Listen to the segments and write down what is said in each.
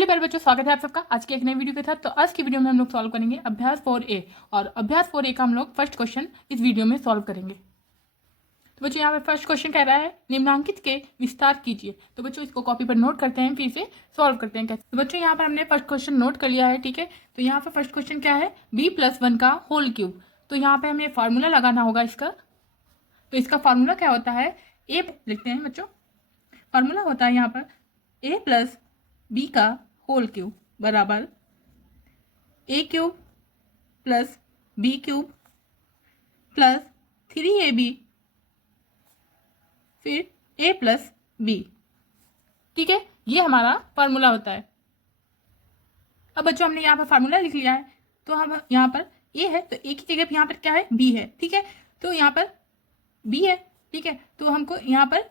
Hello प्यारे बच्चों, स्वागत है आप सबका आज के एक नई वीडियो के साथ। तो आज की वीडियो में हम लोग सॉल्व करेंगे अभ्यास 4A और अभ्यास 4A का हम लोग फर्स्ट क्वेश्चन इस वीडियो में सॉल्व करेंगे। तो बच्चों यहाँ पे फर्स्ट क्वेश्चन कह रहा है निम्नांकित के विस्तार कीजिए। तो बच्चों इसको कॉपी पर नोट करते हैं, फिर इसे सॉल्व करते हैं कैसे। तो बच्चों यहाँ पर हमने फर्स्ट क्वेश्चन नोट कर लिया है, ठीक है। तो यहाँ पर फर्स्ट क्वेश्चन क्या है, b+1 का होल क्यूब। तो यहाँ पे हमें फार्मूला लगाना होगा इसका। तो इसका फार्मूला क्या होता है, ए लिखते हैं बच्चों। फार्मूला होता है यहाँ पर a+b का होल क्यूब बराबर a³ plus b³ plus 3ab फिर a+b। ठीक है, ये हमारा फार्मूला होता है। अब बच्चों हमने यहाँ पर फार्मूला लिख लिया है, तो हम यहाँ पर a है तो a की जगह यहाँ पर क्या है, b है। ठीक है, तो यहाँ पर b है, ठीक है। तो हमको यहाँ पर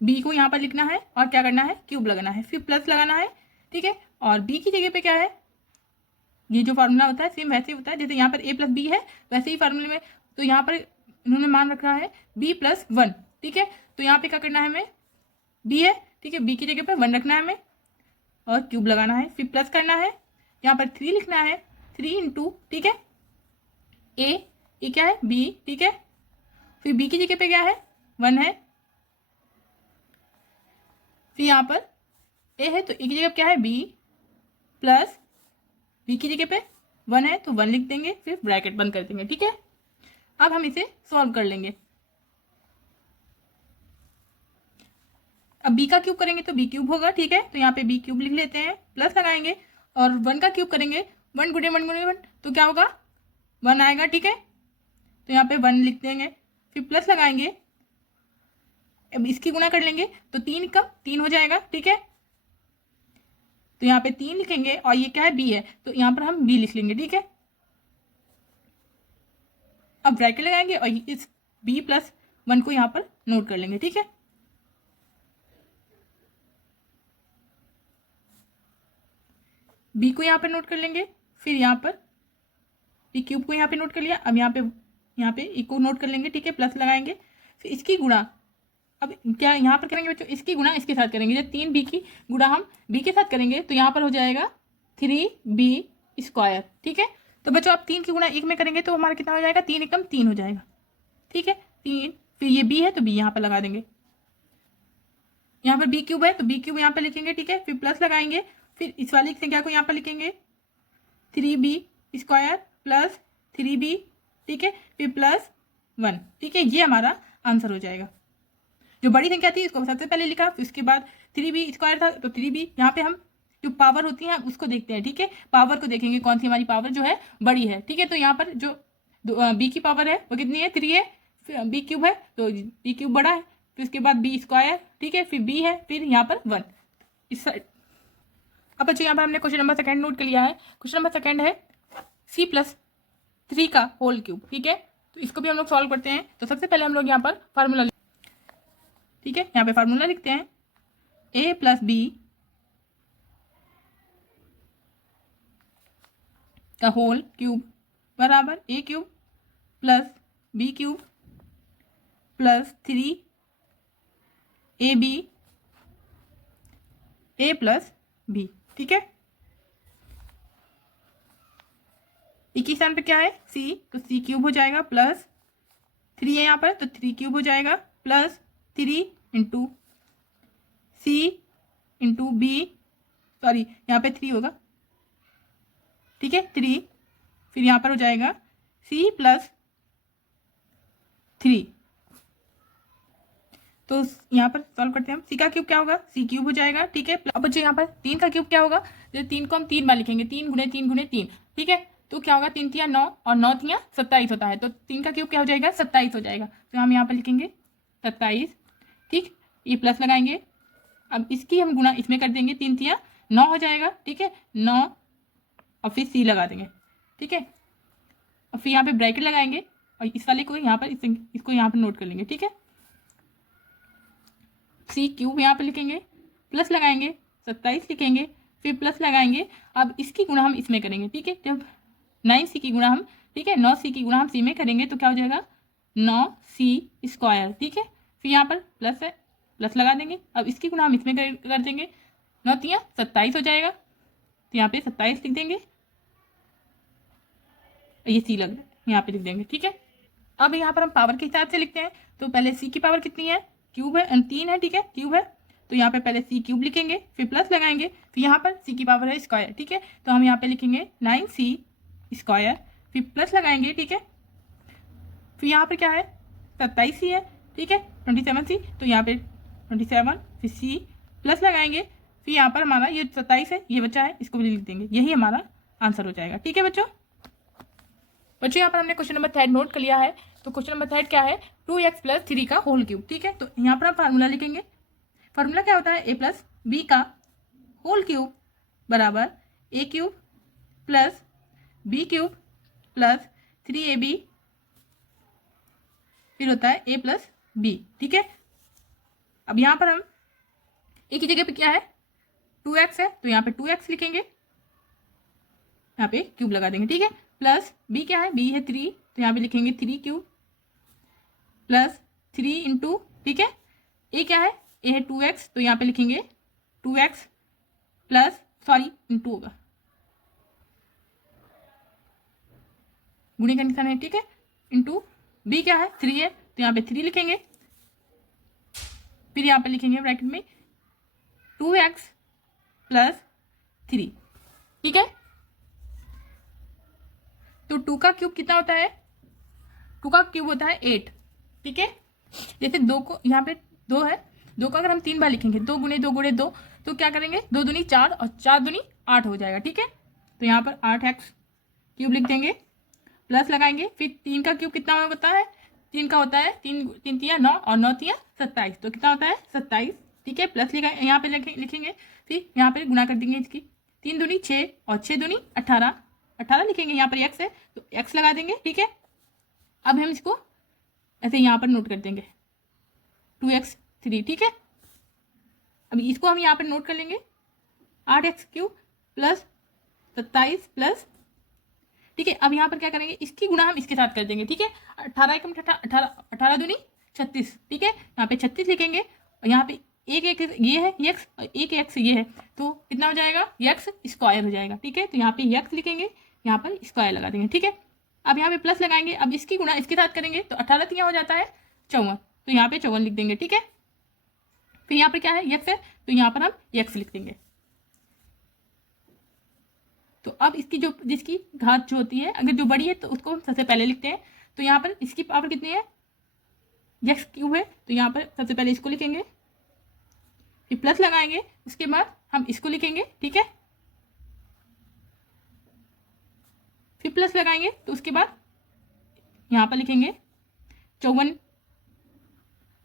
b को यहाँ पर लिखना है और क्या करना है, क्यूब लगाना है, फिर प्लस लगाना है। ठीक है, और b की जगह पे क्या है, ये जो फार्मूला होता है सेम वैसे ही होता है जैसे यहाँ पर a+b है, वैसे ही फार्मूले में। तो यहाँ पर इन्होंने मान रखा है b+1। ठीक है, तो यहाँ पे क्या करना है हमें, b है, ठीक है, b की जगह पे 1 रखना है हमें और क्यूब लगाना है, फिर प्लस करना है। यहाँ पर 3 लिखना है, 3 इंटू, ठीक है, a, ये क्या है b, ठीक है, फिर b की जगह पे क्या है 1 है, फिर यहाँ पर a है तो a की जगह क्या है b प्लस b की जगह पे 1 है तो 1 लिख देंगे, फिर ब्रैकेट बंद कर देंगे। ठीक है, अब हम इसे सॉल्व कर लेंगे। अब b का क्यूब करेंगे तो b³ होगा, ठीक है, तो यहाँ पे b³ लिख लेते हैं, प्लस लगाएंगे और 1 का क्यूब करेंगे, 1 गुणे 1 गुणे 1 तो क्या होगा 1 आएगा। ठीक है, तो यहाँ पे 1 लिख देंगे, फिर प्लस लगाएंगे। अब इसकी गुणा कर लेंगे तो 3 का 3 हो जाएगा। ठीक है, तो यहाँ पे 3 लिखेंगे और ये क्या है b है तो यहाँ पर हम b लिख लेंगे। ठीक है, अब ब्रैकेट लगाएंगे और इस b+1 को यहाँ पर नोट कर लेंगे। ठीक है, b को यहाँ पर नोट कर लेंगे, फिर यहाँ पर b³ को यहाँ पे नोट कर लिया। अब यहाँ पे e को नोट कर लेंगे, ठीक है, प्लस लगाएंगे, फिर इसकी गुणा। अब क्या यहाँ पर करेंगे बच्चों, इसकी गुणा इसके साथ करेंगे। जब 3b की गुणा हम b के साथ करेंगे तो यहाँ पर हो जाएगा 3b²। ठीक है, तो बच्चों आप 3 की गुणा 1 में करेंगे तो हमारा कितना हो जाएगा, 3 एकम 3 हो जाएगा। ठीक है, 3, फिर ये b है तो b यहाँ पर लगा देंगे। यहाँ पर b³ है तो b³ यहाँ पर लिखेंगे, ठीक है, फिर प्लस लगाएंगे, फिर इस वाली संख्या को यहाँ पर लिखेंगे 3b² प्लस 3b, ठीक है, फिर प्लस 1। ठीक है, ये हमारा आंसर हो जाएगा। जो बड़ी संख्या थी इसको सबसे पहले लिखा, फिर उसके बाद 3b² था तो 3b। यहाँ पे हम जो पावर होती है उसको देखते हैं। ठीक है, पावर को देखेंगे कौन सी हमारी पावर जो है बड़ी है। ठीक है, तो यहाँ पर जो b की पावर है वो कितनी है, 3 है, फिर b³ है तो b³ बड़ा है, फिर उसके बाद b², ठीक है, फिर b है, फिर यहाँ पर 1 इस साइड। अब बच्चों यहाँ पर हमने क्वेश्चन नंबर 2 नोट कर लिया है। क्वेश्चन नंबर 2 है c+3 का होल क्यूब। ठीक है, तो इसको भी हम लोग सॉल्व करते हैं। तो सबसे पहले हम लोग यहाँ पर फार्मूला, ठीक है, यहाँ पे फार्मूला लिखते हैं a+b का होल क्यूब बराबर a³ plus b³ plus 3ab a+b। ठीक है, एक ही स्थान पे क्या है c, तो c³ हो जाएगा प्लस 3 है यहाँ पर तो 3³ हो जाएगा plus 3 into c into b, sorry यहाँ पे 3 होगा, ठीक है, 3, फिर यहाँ पर हो जाएगा c प्लस 3। तो यहाँ पर सॉल्व करते हैं हम, c का क्यूब क्या होगा, c³ हो जाएगा। ठीक है, अब बच्चे यहाँ पर 3 का क्यूब क्या होगा, जैसे 3 को हम 3 बार लिखेंगे, 3 गुणे 3 गुणे 3। ठीक है, तो क्या होगा, 3 तिया 9 और 9 तिया 27 होता है, तो 3 का क्यूब क्या हो जाएगा, 27 हो जाएगा। तो हम यहाँ पर लिखेंगे 27। ठीक, ये प्लस लगाएंगे, अब इसकी हम गुणा इसमें कर देंगे, 3 तिया 9 हो जाएगा। ठीक है, 9 और फिर c लगा देंगे। ठीक है, और फिर यहाँ पे ब्रैकेट लगाएंगे और इस वाले को यहाँ पर इसको यहाँ पर नोट कर लेंगे। ठीक है, c³ यहाँ पर लिखेंगे, प्लस लगाएंगे, 27 लिखेंगे, फिर प्लस लगाएंगे। अब इसकी गुणा हम इसमें करेंगे। ठीक है, जब 9c की गुणा हम, ठीक है, 9c की गुणा हम c में करेंगे तो क्या हो जाएगा 9c²। ठीक है, फिर यहाँ पर प्लस है, प्लस लगा देंगे। अब इसकी गुणा हम इसमें कर देंगे 9 तिया 27 हो जाएगा, तो यहाँ पे 27 लिख देंगे, ये सी लग रहा है, यहाँ पे लिख देंगे। ठीक है, अब यहाँ पर हम पावर के हिसाब से लिखते हैं। तो पहले सी की पावर कितनी है, क्यूब है, 3 है, ठीक है, क्यूब है, तो यहाँ पे पहले सी क्यूब लिखेंगे, फिर प्लस लगाएंगे, फिर यहाँ पर सी की पावर है स्क्वायर, ठीक है, तो हम यहाँ पे लिखेंगे 9c स्क्वायर, फिर प्लस लगाएंगे, ठीक है, फिर यहाँ पर क्या है 27c है, ठीक है, 27c, तो यहाँ पे 27, फिर सी प्लस लगाएंगे, फिर यहाँ पर हमारा ये 27 है, ये बचा है, इसको भी लिख देंगे, यही हमारा आंसर हो जाएगा। ठीक है बच्चों, यहाँ पर हमने क्वेश्चन नंबर 3 नोट कर लिया है। तो क्वेश्चन नंबर 3 क्या है, 2x + 3 का होल क्यूब। ठीक है, तो यहाँ पर हम फार्मूला लिखेंगे। फार्मूला क्या होता है, a + b का होल क्यूब बराबर a cube plus b cube plus 3ab, फिर होता है a + b। ठीक है, अब यहाँ पर हम एक ही जगह पे क्या है 2x है, तो यहाँ पे 2x लिखेंगे, यहाँ पे क्यूब लगा देंगे। ठीक है, प्लस b क्या है, b है 3, तो यहाँ पे लिखेंगे 3 क्यूब प्लस 3 इंटू, ठीक है, a क्या है, a है 2x, तो यहाँ पे लिखेंगे 2x प्लस सॉरी इंटू होगा, गुणे का निशान है, ठीक है, इंटू b क्या है 3 है, तो यहाँ पे 3 लिखेंगे, फिर यहाँ पे लिखेंगे ब्रैकेट में 2x प्लस 3। ठीक है, तो 2 का क्यूब कितना होता है, 2 का क्यूब होता है 8। ठीक है, जैसे 2 को यहाँ पे 2 है, 2 का अगर हम 3 बार लिखेंगे 2 गुणे 2 गुणे 2, तो क्या करेंगे 2 दूनी 4 और 4 दूनी 8 हो जाएगा। ठीक है, तो यहाँ पर 8x क्यूब लिख देंगे, प्लस लगाएंगे, फिर 3 का क्यूब कितना होता है, 3 का होता है 3 तिया 9 और 9 तिया 27, तो कितना होता है 27। ठीक है, प्लस यहाँ पे लिखेंगे, फिर यहाँ पे गुना कर देंगे इसकी, 3 दूनी 6 और 6 दूनी 18, 18 लिखेंगे, यहाँ पर x है तो x लगा देंगे। ठीक है, अब हम इसको ऐसे यहाँ पर नोट कर देंगे 2x 3। ठीक है, अब इसको हम यहाँ पर नोट कर लेंगे 8x क्यूब प्लस 27 प्लस, ठीक है, अब यहाँ पर क्या करेंगे, इसकी गुणा हम इसके साथ कर देंगे। ठीक है, 18 एकम 18, 18 दूनी 36, ठीक है, यहाँ पे 36 लिखेंगे, और यहाँ पे एक ये है x और एक x ये है, तो कितना हो जाएगा x स्क्वायर हो जाएगा। ठीक है, तो यहाँ पे x लिखेंगे, यहाँ पर स्क्वायर लगा देंगे। ठीक है, अब यहाँ पे प्लस लगाएंगे, अब इसकी गुणा इसके साथ करेंगे, तो 18 तिया हो जाता है 54, तो यहाँ पे 54 लिख देंगे। ठीक है, फिर यहाँ पे क्या है x है, तो यहाँ पर हम x लिख देंगे। तो अब इसकी जो जिसकी घात जो होती है, अगर जो बड़ी है तो उसको हम सबसे पहले लिखते हैं, तो यहाँ पर इसकी पावर कितनी है, x क्यूब है, तो यहाँ पर सबसे पहले इसको लिखेंगे, फिर प्लस लगाएंगे, उसके बाद हम इसको लिखेंगे। ठीक है, फिर प्लस लगाएंगे, तो उसके बाद यहाँ पर लिखेंगे 54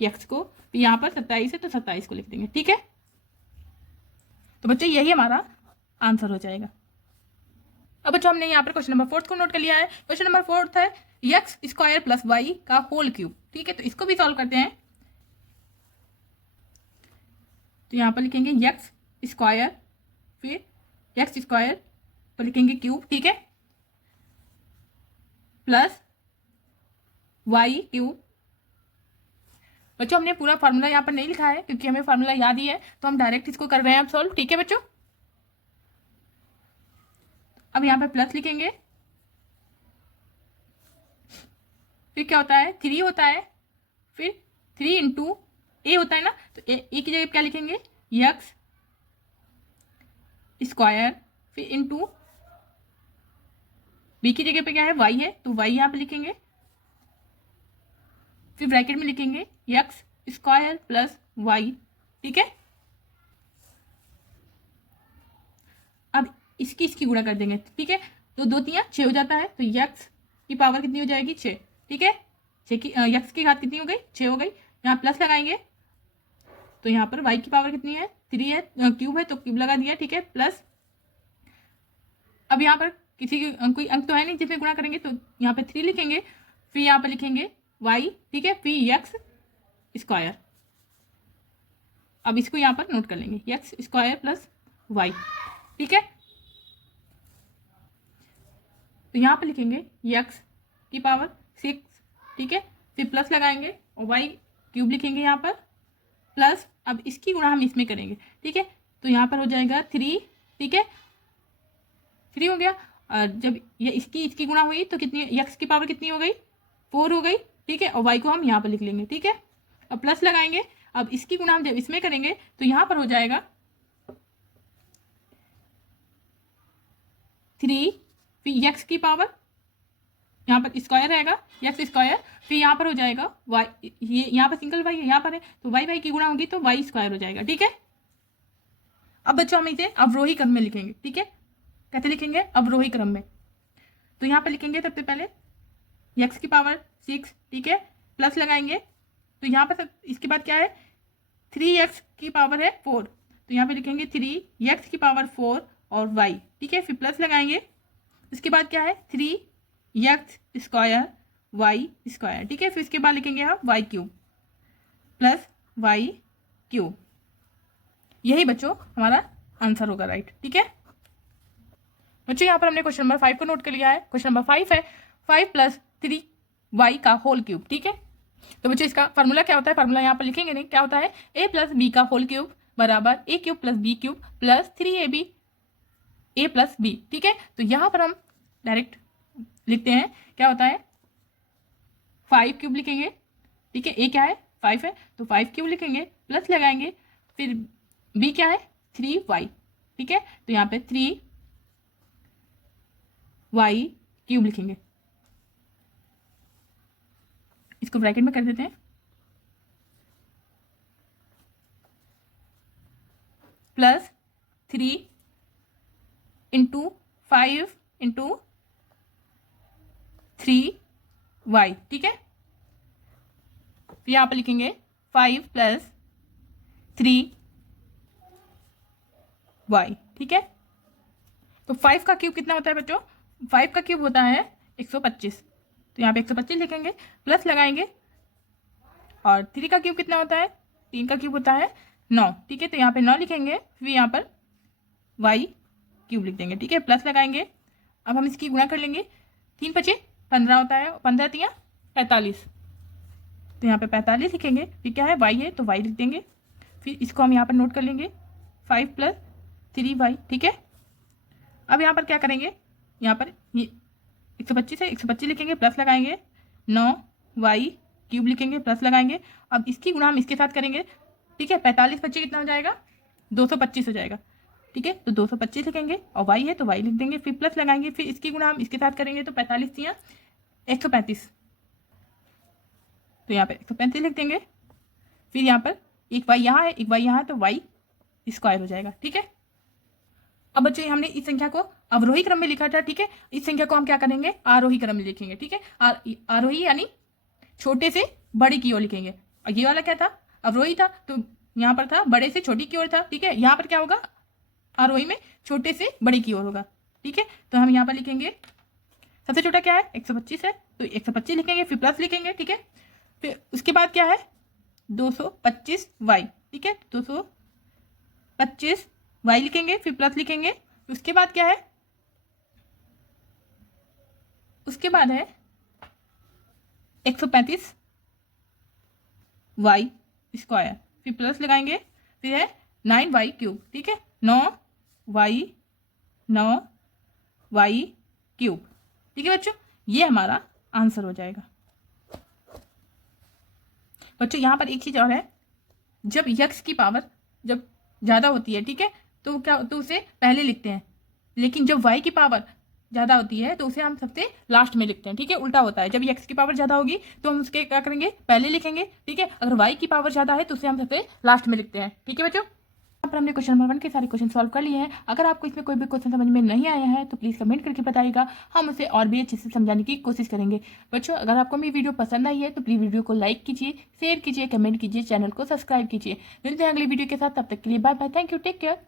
x को, फिर यहाँ पर 27 है तो 27 को लिख देंगे। ठीक है, तो बच्चों यही हमारा आंसर हो जाएगा। अब बच्चों हमने यहाँ पर क्वेश्चन नंबर 4 को नोट कर लिया है। क्वेश्चन नंबर 4 है x स्क्वायर प्लस y का होल क्यूब। ठीक है, तो इसको भी सॉल्व करते हैं। तो यहाँ पर लिखेंगे x स्क्वायर, फिर x स्क्वायर पर लिखेंगे क्यूब, ठीक है, प्लस y क्यूब। बच्चों हमने पूरा फार्मूला यहाँ पर नहीं लिखा है क्योंकि हमें फार्मूला याद ही है, तो हम डायरेक्ट इसको कर रहे हैं अब सॉल्व। ठीक है बच्चों, अब यहाँ पे प्लस लिखेंगे, फिर क्या होता है 3 होता है, फिर 3 इंटू ए होता है ना, तो ए की जगह क्या लिखेंगे x स्क्वायर, फिर इंटू बी की जगह पे क्या है y है, तो y यहाँ पे लिखेंगे, फिर ब्रैकेट में लिखेंगे x स्क्वायर प्लस y। ठीक है, अब इसकी गुणा कर देंगे। ठीक है, तो 2 तिया 6 हो जाता है, तो x की पावर कितनी हो जाएगी 6। ठीक है, 6 की x की घात कितनी हो गई 6 हो गई, यहाँ प्लस लगाएंगे, तो यहाँ पर y की पावर कितनी है 3 है, क्यूब है तो क्यूब लगा दिया। ठीक है, प्लस अब यहाँ पर किसी कोई अंक तो है नहीं जिसमें गुणा करेंगे, तो यहाँ पे 3 लिखेंगे, फिर यहाँ पर लिखेंगे y, ठीक है, फिर x स्क्वायर। अब इसको यहाँ पर नोट कर लेंगे x स्क्वायर प्लस y। ठीक है, तो यहाँ पर लिखेंगे x की पावर 6, ठीक है, फिर प्लस लगाएंगे और y क्यूब लिखेंगे यहाँ पर, प्लस अब इसकी गुणा हम इसमें करेंगे। ठीक है, तो यहाँ पर हो जाएगा 3, ठीक है 3 हो गया। और जब ये इसकी गुणा हुई तो कितनी, x की पावर कितनी हो गई 4 हो गई, ठीक है। और y को हम यहाँ पर लिख लेंगे, ठीक है। अब प्लस लगाएंगे, अब इसकी गुणा हम जब इसमें करेंगे तो यहाँ पर हो जाएगा 3, फिर x की पावर यहाँ पर स्क्वायर रहेगा x स्क्वायर, फिर यहाँ पर हो जाएगा y, ये यहाँ पर सिंगल y है यहाँ पर है तो y की गुणा होगी तो y स्क्वायर हो जाएगा, ठीक है। अब बच्चों हम इसे अवरोही क्रम में लिखेंगे, ठीक है। कैसे लिखेंगे, अवरोही क्रम में। तो यहाँ पर लिखेंगे सबसे पहले x की पावर 6, ठीक है, प्लस लगाएंगे तो यहाँ पर इसके बाद क्या है 3x की पावर है 4, तो यहाँ पे लिखेंगे 3x की पावर 4 और y, ठीक है। फिर प्लस लगाएंगे, इसके बाद क्या है 3x स्क्वायर y स्क्वायर, ठीक है। फिर इसके बाद लिखेंगे हम y cube plus y cube. यही बच्चों हमारा आंसर होगा, राइट, ठीक है। बच्चों यहाँ पर हमने क्वेश्चन नंबर 5 को नोट कर लिया है। क्वेश्चन नंबर 5 है 5 + 3y का होल क्यूब, ठीक है। तो बच्चों इसका फार्मूला क्या होता है, फार्मूला यहाँ पर लिखेंगे नहीं, क्या होता है a + b का होल क्यूब बराबर a³ + b³ + 3ab a + b, ठीक है। तो यहाँ पर हम डायरेक्ट लिखते हैं, क्या होता है 5 क्यूब लिखेंगे, ठीक है। a क्या है 5 है तो 5 क्यूब लिखेंगे, प्लस लगाएंगे, फिर b क्या है 3y, ठीक है। तो यहाँ पे 3y³ लिखेंगे, इसको ब्रैकेट में कर देते हैं, प्लस 3 × 5 × 3y, ठीक है। तो यहाँ पर लिखेंगे 5 + 3y, ठीक है। तो 5 का क्यूब कितना होता है बच्चों, 5 का क्यूब होता है 125, तो यहाँ पे 125 लिखेंगे, प्लस लगाएंगे। और 3 का क्यूब कितना होता है, 3 का क्यूब होता है 9, ठीक है। तो यहाँ पे 9 लिखेंगे, फिर यहाँ पर y³ लिख देंगे, ठीक है, प्लस लगाएंगे। अब हम इसकी गुणा कर लेंगे, 3 × 5 = 15 होता है, 15 × 3 = 45, तो यहाँ पे 45 लिखेंगे। फिर क्या है y है तो y लिख देंगे, फिर इसको हम यहाँ पर नोट कर लेंगे 5 + 3y, ठीक है। अब यहाँ पर क्या करेंगे, यहाँ पर ये 125 है, 125 लिखेंगे, प्लस लगाएंगे, 9y³ लिखेंगे, प्लस लगाएंगे। अब इसकी गुणा हम इसके साथ करेंगे, ठीक है। 45 × 25 कितना हो जाएगा 225 हो जाएगा, ठीक है। तो 225 लिखेंगे और y है तो y लिख देंगे, फिर प्लस लगाएंगे, फिर इसकी गुणा हम इसके साथ करेंगे तो 45 × 3 = 135, तो यहाँ पे 135 लिख देंगे। फिर यहाँ पर एक y यहाँ है, एक y यहाँ है, तो y स्क्वायर हो जाएगा, ठीक है। अब बच्चों हमने इस संख्या को अवरोही क्रम में लिखा था, ठीक है। इस संख्या को हम क्या करेंगे आरोही क्रम में लिखेंगे, ठीक है। आरोही यानी छोटे से बड़े की ओर लिखेंगे, और ये वाला क्या था अवरोही था, तो यहाँ पर था बड़े से छोटी की ओर था, ठीक है। यहाँ पर क्या होगा आरोही में छोटे से बड़े की ओर होगा, ठीक है। तो हम यहाँ पर लिखेंगे सबसे छोटा क्या है 125 है, तो 125 लिखेंगे, फिर प्लस लिखेंगे, ठीक है। फिर उसके बाद क्या है 225y, ठीक है, 225y लिखेंगे, फिर प्लस लिखेंगे। उसके बाद क्या है, उसके बाद है 135y स्क्वायर, फिर प्लस लगाएंगे, फिर है 9y³, ठीक है, 9y³ ठीक है बच्चों, ये हमारा आंसर हो जाएगा। बच्चों यहाँ पर एक चीज और है, जब x की पावर जब ज़्यादा होती है, ठीक है, तो क्या तो उसे पहले लिखते हैं, लेकिन जब y की पावर ज़्यादा होती है तो उसे हम सबसे लास्ट में लिखते हैं, ठीक है। उल्टा होता है, जब x की पावर ज़्यादा होगी तो हम उसके क्या करेंगे पहले लिखेंगे, ठीक है। अगर y की पावर ज़्यादा है तो उसे हम सबसे लास्ट में लिखते हैं, ठीक है बच्चों। यहाँ पर हमने क्वेश्चन नंबर 1 के सारे क्वेश्चन सॉल्व कर लिए हैं। अगर आपको इसमें कोई भी क्वेश्चन समझ में नहीं आया है तो प्लीज़ कमेंट करके बताइएगा, हम उसे और भी अच्छे से समझाने की कोशिश करेंगे। बच्चों अगर आपको मेरी वीडियो पसंद आई है तो प्लीज़ वीडियो को लाइक कीजिए, शेयर कीजिए, कमेंट कीजिए, चैनल को सब्सक्राइब कीजिए। मिलते हैं अगली वीडियो के साथ, तब तक के लिए bye bye, thank you, take care.